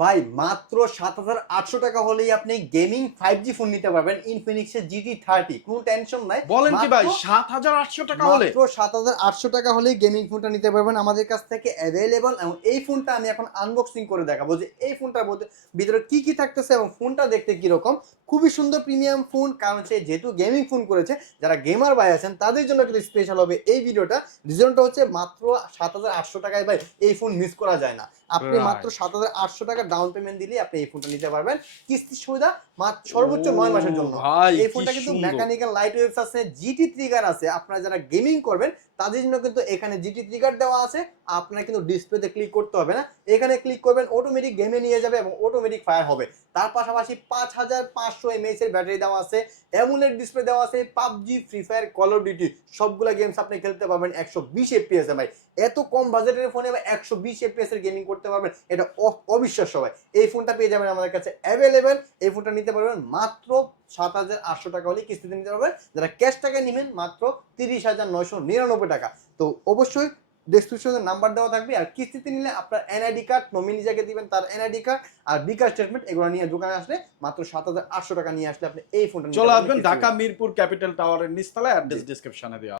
ভাই মাত্র সাত হাজার আটশো টাকা হলেই আপনি গেমিং ফাইভ জি ফোন নিতে পারবেন ইনফিনিক্সের জিটি থার্টি কোনো টেনশন নাই। বলেন কি ভাই সাত হাজার আটশো টাকা হলে? মাত্র সাত হাজার আটশো টাকা হলেই গেমিং ফোনটা নিতে পারবেন আমাদের কাছ থেকে অ্যাভেলেবল এবং এই ফোনটা আমি এখন আনবক্সিং করে দেখাবো যে এই ফোনটার মধ্যে ভিতরে কি কি থাকতেছে এবং ফোনটা দেখতে কীরকম। খুবই সুন্দর প্রিমিয়াম ফোন কারণ সে যেহেতু গেমিং ফোন করেছে যারা গেমার ভাই আছেন তাদের জন্য কিন্তু স্পেশাল হবে এই ভিডিওটা রিজনটা হচ্ছে মাত্র সাত হাজার আটশো টাকায় ভাই এই ফোন মিস করা যায় না। আপনি মাত্র সাত হাজার আটশো টাকা ডাউন পেমেন্ট দিলে আপনি এই ফোনটা নিতে পারবেন। কিস্তির সুবিধা সর্বোচ্চ নয় মাসের জন্য। এই ফোনটা কিন্তু মেকানিক্যাল লাইট ওয়েভস আছে জিটি ট্রিগার আছে। আপনারা যারা গেমিং করবেন তাদের জন্য কিন্তু এখানে জিটি ট্রিগার দেওয়া আছে। আপনার কিন্তু ডিসপ্লেতে ক্লিক করতে হবে না। এখানে ক্লিক করবেন অটোমেটিক গেমে নিয়ে যাবে এবং অটোমেটিক ফায়ার হবে। তার পাশাপাশি পাঁচ হাজার পাঁচশো এমএএচ এর ব্যাটারি দেওয়া আছে অ্যামুলেট ডিসপ্লে দেওয়া আছে, PUBG free fire call of duty সবগুলা গেমস আপনি খেলতে পারবেন একশো বিশ এফপিএস এ ভাই। এত কম বাজেটের ফোনে একশো বিশ এফপিএস এর গেমিং করতে পারবেন, এটা অবিশ্বাস্য ভাই। এই ফোনটা পেয়ে যাবেন আমাদের কাছে অ্যাভেলেবেল এই ফোনটা নিতে পারবেন মাত্র সাত হাজার আটশো টাকা হলে কিস্তিতে নিতে পারবেন। যারা ক্যাশ টাকা নেবেন, মাত্র তিরিশ হাজার নয়শো নিরানব্বই টাকা। তো অবশ্যই ডেসক্রিপশনে নাম্বার দেওয়া থাকবে আর কিস্তিতে নিলে আপনার এনআইডি কার্ড নমিনি যাকে দিবেন তার এনআইডি কার্ড আর বিকাশ স্টেটমেন্ট এগুলো নিয়ে দোকানে আসলে মাত্র সাত হাজার আটশো টাকা নিয়ে আসলে আপনি এই ফোনটা চলে আসবেন ঢাকা মিরপুর ক্যাপিটাল টাওয়ারের নিচতলায় অ্যাড্রেস ডিসক্রিপশনে দেওয়া।